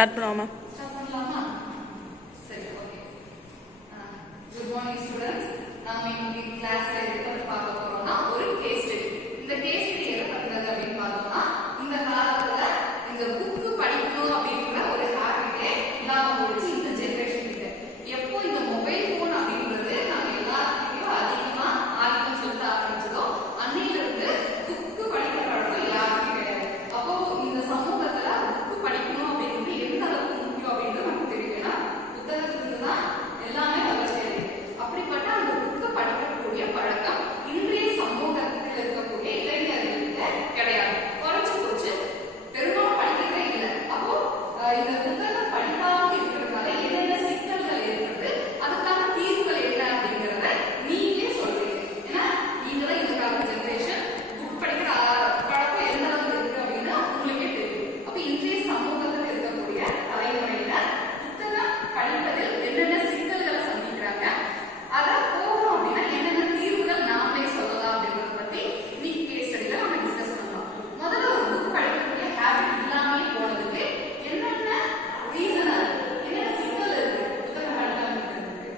Start பண்ணுவோமா? சரி, okay. Good morning students. நாம இன்னைக்கு கிளாஸ்ல எதை பார்க்க போறோம்னா ஒரு கேஸ் ஸ்டடி. இந்த கேஸ் ஸ்டடி எதை பத்தினது அப்படின்னு பார்த்தோம்னா, இந்த காலத்துல இந்த புக் படிக்கணும் அப்படிங்கிற ஒரு ஹாபிட்டே இல்லாம போயிடுச்சு இந்த ஜெனரேஷன் கிட்ட. எப்போ இந்த மொபைல் போன் அப்படின்றது நம்ம எல்லாத்துக்கும் அதிகமா ஆதிக்கம் செலுத்த ஆரம்பிச்சதோ அன்னையில இருந்து புக் படிக்கிற பழக்கம் யாருக்கும் கிடையாது. அப்போ இந்த சமூகத்துல புக் படிக்கணும் அப்படிங்கிறது எந்த அளவுக்கு முக்கியம் அப்படின்றது நமக்கு தெரியும். ஏன்னா புத்தகத்துல தான் எல்லாமே வளர்ச்சி அடையுது. அப்படிப்பட்ட அந்த புக்கை படிக்கக்கூடிய பழக்கம் இன்றைய சமூகத்தில் இருக்கக்கூடிய இளைஞர்கள்கிட்ட கிடையாது, குறைச்சு போச்சு. பெரும்பாலும் படிக்கிறதே இல்லை. அப்போ இந்த புத்தகம் படிக்காம இருக்கிறதுனால என்னென்ன சிக்கல்கள் ஏற்படுது, அதுக்கான தீர்வுகள் என்ன அப்படிங்கிறத நீங்களே சொல்றீங்க. ஏன்னா நீங்க தான் இந்த கால ஜெனரேஷன், புக் படிக்கிற பழக்கம் எந்த அளவுக்கு இருக்கு அப்படின்னு உங்களுக்கே தெரியும். அப்ப இன்றைய சமூகத்தில் இருக்கக்கூடிய தலைமுறையினர் புத்தகம் படிப்பதில் என்னென்ன சிக்கல்களை சந்திக்கிறாங்க, அதை போகணும் அப்படின்னா என்னென்ன தீர்வுகள் நாமளே சொல்லலாம் அப்படின்றத பத்தி இன்னைக்கு கேஸ் ஸ்டடியில நம்ம டிஸ்கஸ் பண்ணலாம். முதல்ல ஒரு புக் படிக்கக்கூடிய ஹேபிட் இல்லாமே போனதுக்கு என்னென்ன ரீசன் இருக்கு, என்னென்ன சிக்கல் இருக்கு புத்தகம் படிக்காம இருக்கிறதுக்கு?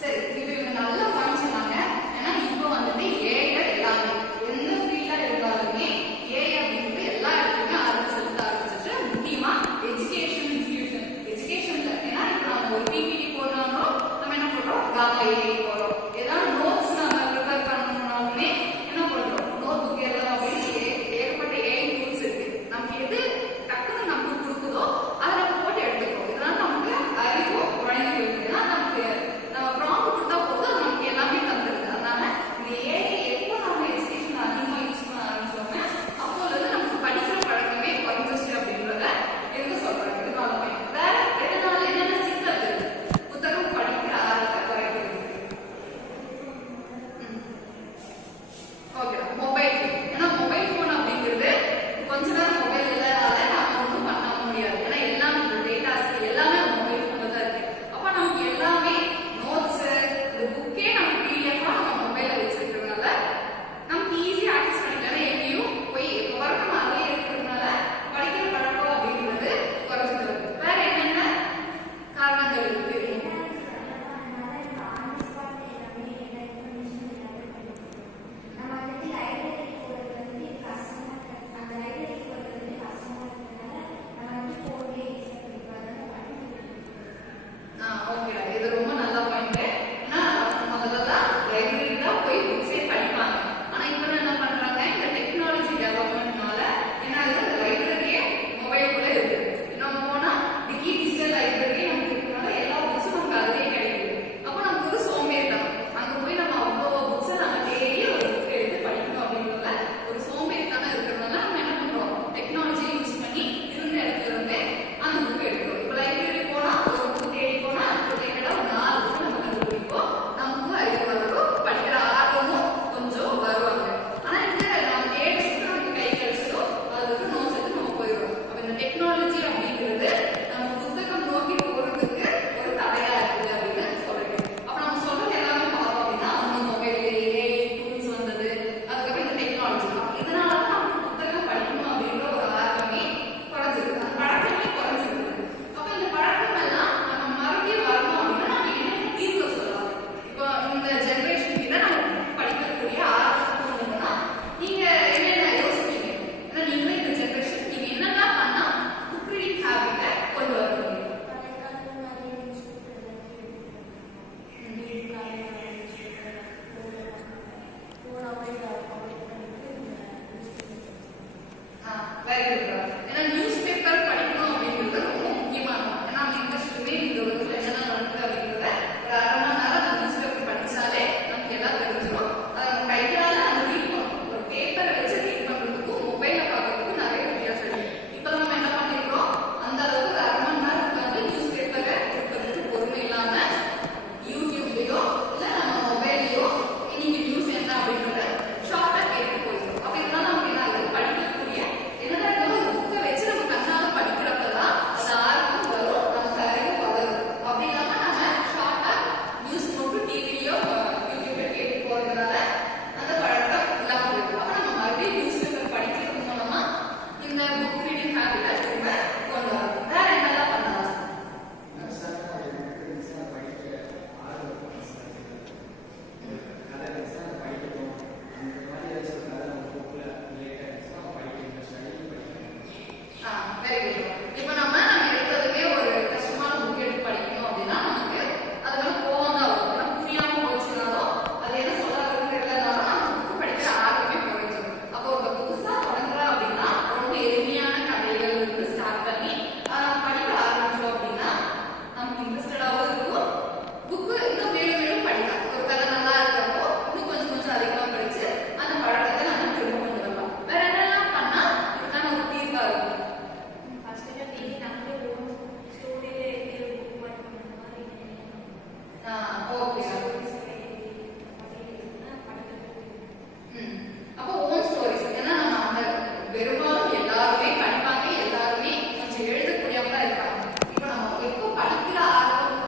சரி, இப்போ இவங்க நல்ல பாயிண்ட் சொன்னாங்க. ஏன்னா இப்போ வந்துட்டு ஏஐ எல்லாமே எந்த ஃபீல்டா இருந்தாலுமே ஏஐ அப்படின்றது எல்லா இடத்துலையுமே ஆரம்பிச்சு செலுத்த ஆரம்பிச்சிச்சு. முக்கியமா எஜுகேஷன் இன்ஸ்டிடியூஷன், எஜுகேஷன்ல ஏன்னா இப்போ நம்ம ஒரு பிபிடி போடுறாங்களோ நம்ம என்ன பண்றோம், காமா ஏஐ